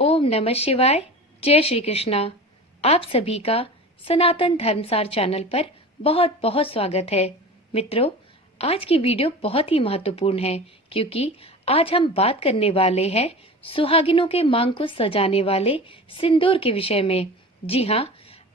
ओम नमः शिवाय। जय श्री कृष्णा। आप सभी का सनातन धर्मसार चैनल पर बहुत बहुत स्वागत है। मित्रों, आज की वीडियो बहुत ही महत्वपूर्ण है क्योंकि आज हम बात करने वाले हैं सुहागिनों के मांग को सजाने वाले सिंदूर के विषय में। जी हाँ,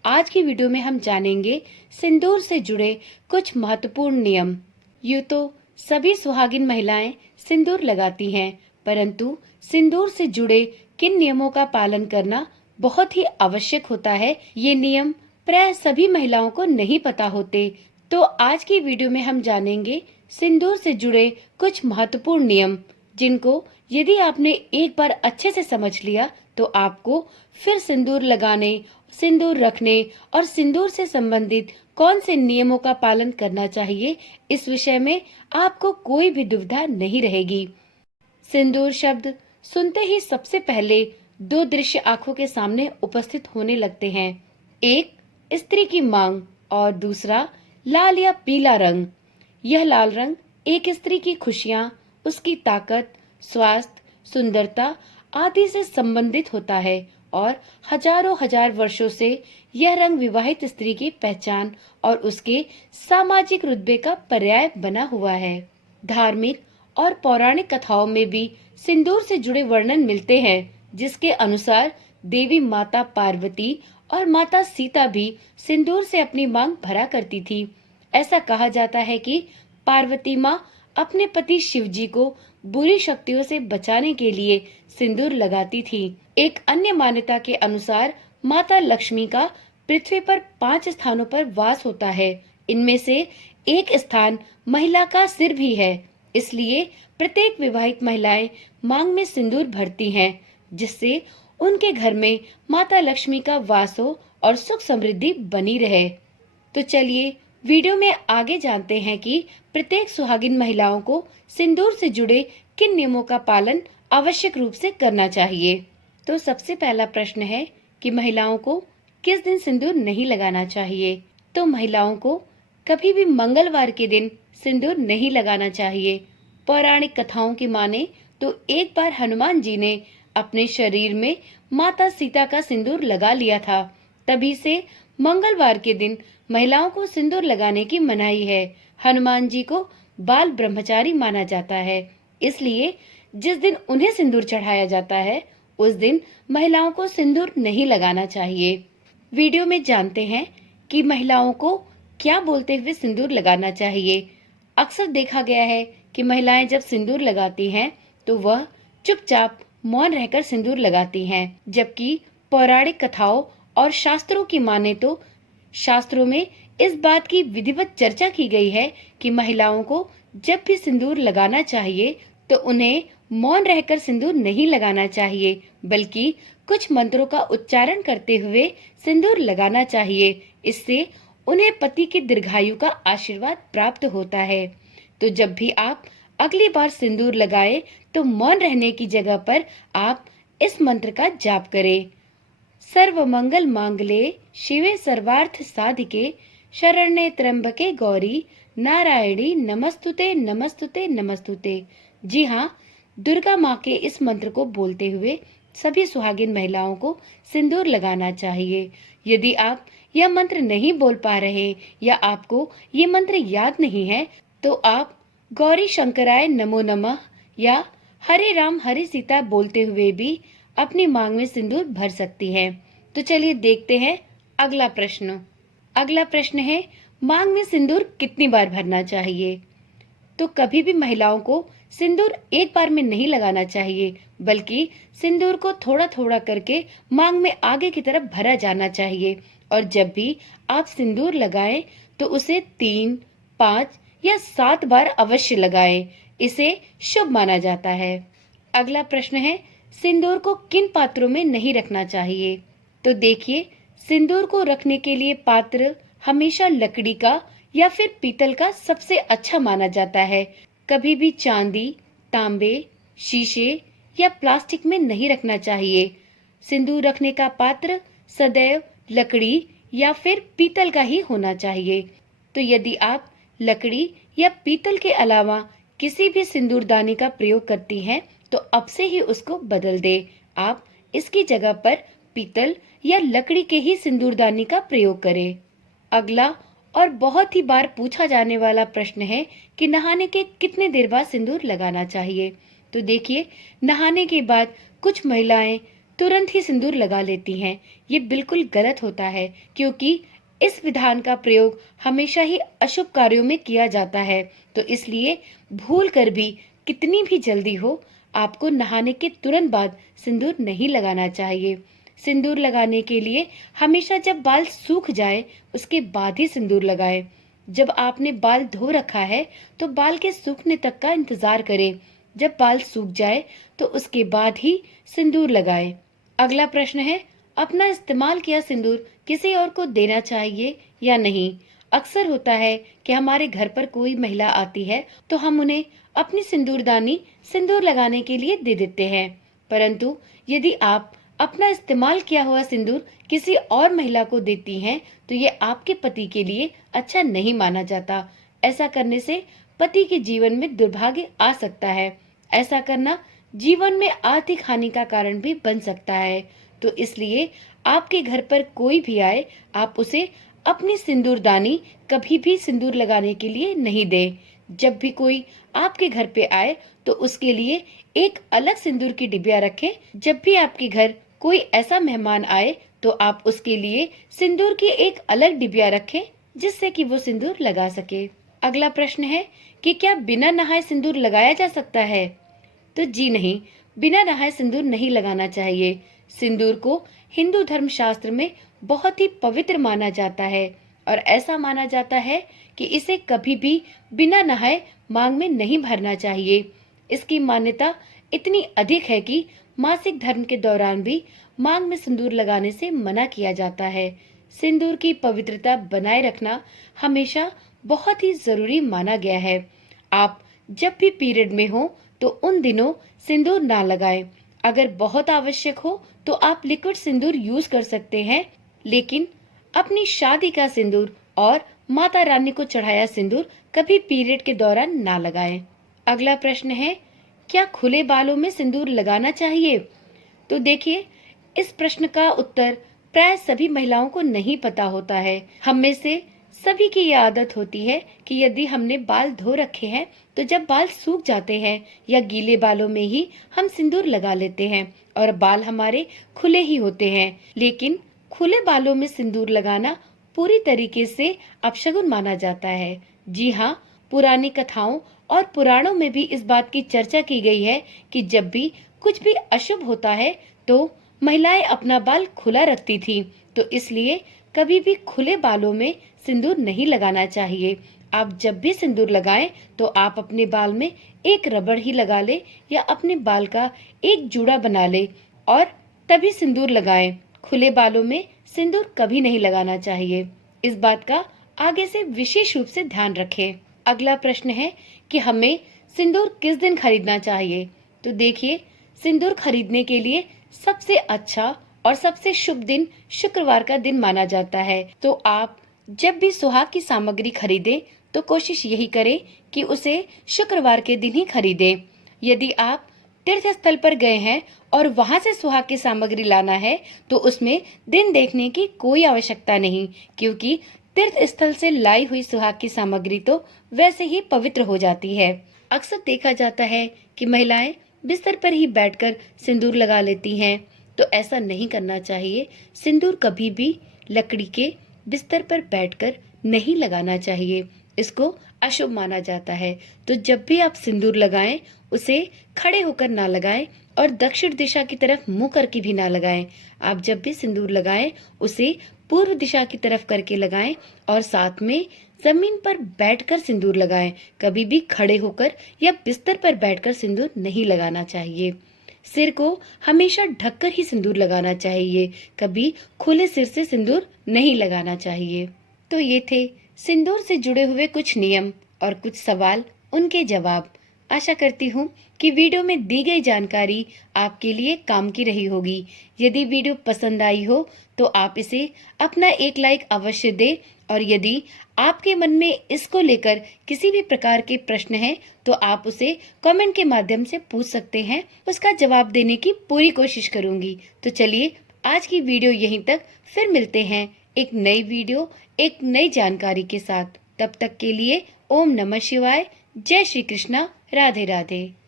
आज की वीडियो में हम जानेंगे सिंदूर से जुड़े कुछ महत्वपूर्ण नियम। यूँ तो सभी सुहागिन महिलाएं सिंदूर लगाती हैं, परंतु सिंदूर से जुड़े किन नियमों का पालन करना बहुत ही आवश्यक होता है, ये नियम प्राय सभी महिलाओं को नहीं पता होते। तो आज की वीडियो में हम जानेंगे सिंदूर से जुड़े कुछ महत्वपूर्ण नियम, जिनको यदि आपने एक बार अच्छे से समझ लिया तो आपको फिर सिंदूर लगाने, सिंदूर रखने और सिंदूर से संबंधित कौन से नियमों का पालन करना चाहिए, इस विषय में आपको कोई भी दुविधा नहीं रहेगी। सिंदूर शब्द सुनते ही सबसे पहले दो दृश्य आंखों के सामने उपस्थित होने लगते हैं। एक स्त्री की मांग और दूसरा लाल या पीला रंग। यह लाल रंग एक स्त्री की खुशियां, उसकी ताकत, स्वास्थ्य, सुंदरता आदि से संबंधित होता है और हजारों हजार वर्षों से यह रंग विवाहित स्त्री की पहचान और उसके सामाजिक रुतबे का पर्याय बना हुआ है। धार्मिक और पौराणिक कथाओं में भी सिंदूर से जुड़े वर्णन मिलते हैं, जिसके अनुसार देवी माता पार्वती और माता सीता भी सिंदूर से अपनी मांग भरा करती थी। ऐसा कहा जाता है कि पार्वती माँ अपने पति शिव जी को बुरी शक्तियों से बचाने के लिए सिंदूर लगाती थी। एक अन्य मान्यता के अनुसार माता लक्ष्मी का पृथ्वी पर 5 स्थानों पर वास होता है। इनमें से एक स्थान महिला का सिर भी है, इसलिए प्रत्येक विवाहित महिलाएं मांग में सिंदूर भरती हैं, जिससे उनके घर में माता लक्ष्मी का वास हो और सुख समृद्धि बनी रहे। तो चलिए वीडियो में आगे जानते हैं कि प्रत्येक सुहागिन महिलाओं को सिंदूर से जुड़े किन नियमों का पालन आवश्यक रूप से करना चाहिए। तो सबसे पहला प्रश्न है कि महिलाओं को किस दिन सिंदूर नहीं लगाना चाहिए। तो महिलाओं को कभी भी मंगलवार के दिन सिंदूर नहीं लगाना चाहिए। पौराणिक कथाओं की माने तो एक बार हनुमान जी ने अपने शरीर में माता सीता का सिंदूर लगा लिया था। तभी से मंगलवार के दिन महिलाओं को सिंदूर लगाने की मनाही है। हनुमान जी को बाल ब्रह्मचारी माना जाता है, इसलिए जिस दिन उन्हें सिंदूर चढ़ाया जाता है उस दिन महिलाओं को सिंदूर नहीं लगाना चाहिए। वीडियो में जानते हैं कि महिलाओं को क्या बोलते हुए सिंदूर लगाना चाहिए। अक्सर देखा गया है कि महिलाएं जब सिंदूर लगाती हैं तो वह चुपचाप मौन रहकर सिंदूर लगाती हैं, जबकि पौराणिक कथाओं और शास्त्रों की माने तो शास्त्रों में इस बात की विधिवत चर्चा की गई है कि महिलाओं को जब भी सिंदूर लगाना चाहिए तो उन्हें मौन रहकर सिंदूर नहीं लगाना चाहिए, बल्कि कुछ मंत्रों का उच्चारण करते हुए सिंदूर लगाना चाहिए। इससे उन्हें पति की दीर्घायु का आशीर्वाद प्राप्त होता है। तो जब भी आप अगली बार सिंदूर लगाएं तो मौन रहने की जगह पर आप इस मंत्र का जाप करें। सर्व मंगल मांगल्ये शिवे सर्वार्थ साधिके शरण्ये त्र्यंबके गौरी नारायणी नमस्तुते नमस्तुते नमस्तुते। जी हाँ, दुर्गा माँ के इस मंत्र को बोलते हुए सभी सुहागिन महिलाओं को सिंदूर लगाना चाहिए। यदि आप यह मंत्र नहीं बोल पा रहे या आपको ये मंत्र याद नहीं है तो आप गौरी शंकराय नमो नमः या हरे राम हरे सीता बोलते हुए भी अपनी मांग में सिंदूर भर सकती हैं। तो चलिए देखते हैं अगला प्रश्न। अगला प्रश्न है, मांग में सिंदूर कितनी बार भरना चाहिए। तो कभी भी महिलाओं को सिंदूर एक बार में नहीं लगाना चाहिए, बल्कि सिंदूर को थोड़ा थोड़ा करके मांग में आगे की तरफ भरा जाना चाहिए। और जब भी आप सिंदूर लगाएं तो उसे 3, 5 या 7 बार अवश्य लगाएं। इसे शुभ माना जाता है। अगला प्रश्न है, सिंदूर को किन पात्रों में नहीं रखना चाहिए। तो देखिए, सिंदूर को रखने के लिए पात्र हमेशा लकड़ी का या फिर पीतल का सबसे अच्छा माना जाता है। कभी भी चांदी, तांबे, शीशे या प्लास्टिक में नहीं रखना चाहिए। सिंदूर रखने का पात्र सदैव लकड़ी या फिर पीतल का ही होना चाहिए। तो यदि आप लकड़ी या पीतल के अलावा किसी भी सिंदूरदानी का प्रयोग करती हैं तो अब से ही उसको बदल दें। आप इसकी जगह पर पीतल या लकड़ी के ही सिंदूरदानी का प्रयोग करें। अगला और बहुत ही बार पूछा जाने वाला प्रश्न है कि नहाने के कितने देर बाद सिंदूर लगाना चाहिए। तो देखिए, नहाने के बाद कुछ महिलाएं तुरंत ही सिंदूर लगा लेती हैं। ये बिल्कुल गलत होता है, क्योंकि इस विधान का प्रयोग हमेशा ही अशुभ कार्यों में किया जाता है। तो इसलिए भूल कर भी कितनी भी जल्दी हो, आपको नहाने के तुरंत बाद सिंदूर नहीं लगाना चाहिए। सिंदूर लगाने के लिए हमेशा जब बाल सूख जाए उसके बाद ही सिंदूर लगाएं। जब आपने बाल धो रखा है तो बाल के सूखने तक का इंतजार करें। जब बाल सूख जाए तो उसके बाद ही सिंदूर लगाएं। अगला प्रश्न है, अपना इस्तेमाल किया सिंदूर किसी और को देना चाहिए या नहीं। अक्सर होता है कि हमारे घर पर कोई महिला आती है तो हम उन्हें अपनी सिंदूरदानी सिंदूर लगाने के लिए दे देते हैं, परंतु यदि आप अपना इस्तेमाल किया हुआ सिंदूर किसी और महिला को देती हैं तो ये आपके पति के लिए अच्छा नहीं माना जाता। ऐसा करने से पति के जीवन में दुर्भाग्य आ सकता है। ऐसा करना जीवन में आर्थिक हानि का कारण भी बन सकता है। तो इसलिए आपके घर पर कोई भी आए, आप उसे अपनी सिंदूरदानी कभी भी सिंदूर लगाने के लिए नहीं दें। जब भी कोई आपके घर पे आए तो उसके लिए एक अलग सिंदूर की डिबिया रखें। जब भी आपके घर कोई ऐसा मेहमान आए तो आप उसके लिए सिंदूर की एक अलग डिबिया रखें, जिससे कि वो सिंदूर लगा सके। अगला प्रश्न है कि क्या बिना नहाए सिंदूर लगाया जा सकता है। तो जी नहीं, बिना नहाए सिंदूर नहीं लगाना चाहिए। सिंदूर को हिंदू धर्म शास्त्र में बहुत ही पवित्र माना जाता है और ऐसा माना जाता है कि इसे कभी भी बिना नहाए मांग में नहीं भरना चाहिए। इसकी मान्यता इतनी अधिक है कि मासिक धर्म के दौरान भी मांग में सिंदूर लगाने से मना किया जाता है। सिंदूर की पवित्रता बनाए रखना हमेशा बहुत ही जरूरी माना गया है। आप जब भी पीरियड में हो तो उन दिनों सिंदूर ना लगाएं। अगर बहुत आवश्यक हो तो आप लिक्विड सिंदूर यूज कर सकते हैं, लेकिन अपनी शादी का सिंदूर और माता रानी को चढ़ाया सिंदूर कभी पीरियड के दौरान ना लगाएं। अगला प्रश्न है, क्या खुले बालों में सिंदूर लगाना चाहिए। तो देखिए, इस प्रश्न का उत्तर प्राय सभी महिलाओं को नहीं पता होता है। हम में से सभी की ये आदत होती है कि यदि हमने बाल धो रखे हैं तो जब बाल सूख जाते हैं या गीले बालों में ही हम सिंदूर लगा लेते हैं और बाल हमारे खुले ही होते हैं। लेकिन खुले बालों में सिंदूर लगाना पूरी तरीके से अपशगुन माना जाता है। जी हाँ, पुरानी कथाओं और पुराणों में भी इस बात की चर्चा की गई है कि जब भी कुछ भी अशुभ होता है तो महिलाएं अपना बाल खुला रखती थी। तो इसलिए कभी भी खुले बालों में सिंदूर नहीं लगाना चाहिए। आप जब भी सिंदूर लगाएं तो आप अपने बाल में एक रबड़ ही लगा ले या अपने बाल का एक जूड़ा बना ले और तभी सिंदूर लगाएं। खुले बालों में सिंदूर कभी नहीं लगाना चाहिए। इस बात का आगे से विशेष रूप से ध्यान रखें। अगला प्रश्न है कि हमें सिंदूर किस दिन खरीदना चाहिए। तो देखिए, सिंदूर खरीदने के लिए सबसे अच्छा और सबसे शुभ दिन शुक्रवार का दिन माना जाता है। तो आप जब भी सुहाग की सामग्री खरीदें तो कोशिश यही करें कि उसे शुक्रवार के दिन ही खरीदें। यदि आप तीर्थ स्थल पर गए हैं और वहां से सुहाग की सामग्री लाना है तो उसमें दिन देखने की कोई आवश्यकता नहीं, क्योंकि तीर्थ स्थल से लाई हुई सुहाग की सामग्री तो वैसे ही पवित्र हो जाती है। अक्सर देखा जाता है कि महिलाएं बिस्तर पर ही बैठकर सिंदूर लगा लेती हैं, तो ऐसा नहीं करना चाहिए। सिंदूर कभी भी लकड़ी के बिस्तर पर बैठकर नहीं लगाना चाहिए, इसको अशुभ माना जाता है। तो जब भी आप सिंदूर लगाएं उसे खड़े होकर ना लगाएं और दक्षिण दिशा की तरफ मुंह करके भी ना लगाएं। आप जब भी सिंदूर लगाएं उसे पूर्व दिशा की तरफ करके लगाएं और साथ में जमीन पर बैठकर सिंदूर लगाएं। कभी भी खड़े होकर या बिस्तर पर बैठकर सिंदूर नहीं लगाना चाहिए। सिर को हमेशा ढककर ही सिंदूर लगाना चाहिए, कभी खुले सिर से सिंदूर नहीं लगाना चाहिए। तो ये थे सिंदूर से जुड़े हुए कुछ नियम और कुछ सवाल, उनके जवाब। आशा करती हूँ कि वीडियो में दी गई जानकारी आपके लिए काम की रही होगी। यदि वीडियो पसंद आई हो तो आप इसे अपना एक लाइक अवश्य दें और यदि आपके मन में इसको लेकर किसी भी प्रकार के प्रश्न हैं तो आप उसे कमेंट के माध्यम से पूछ सकते हैं। उसका जवाब देने की पूरी कोशिश करूंगी। तो चलिए आज की वीडियो यहीं तक, फिर मिलते हैं एक नई वीडियो एक नई जानकारी के साथ। तब तक के लिए ओम नमः शिवाय, जय श्री कृष्णा, राधे राधे।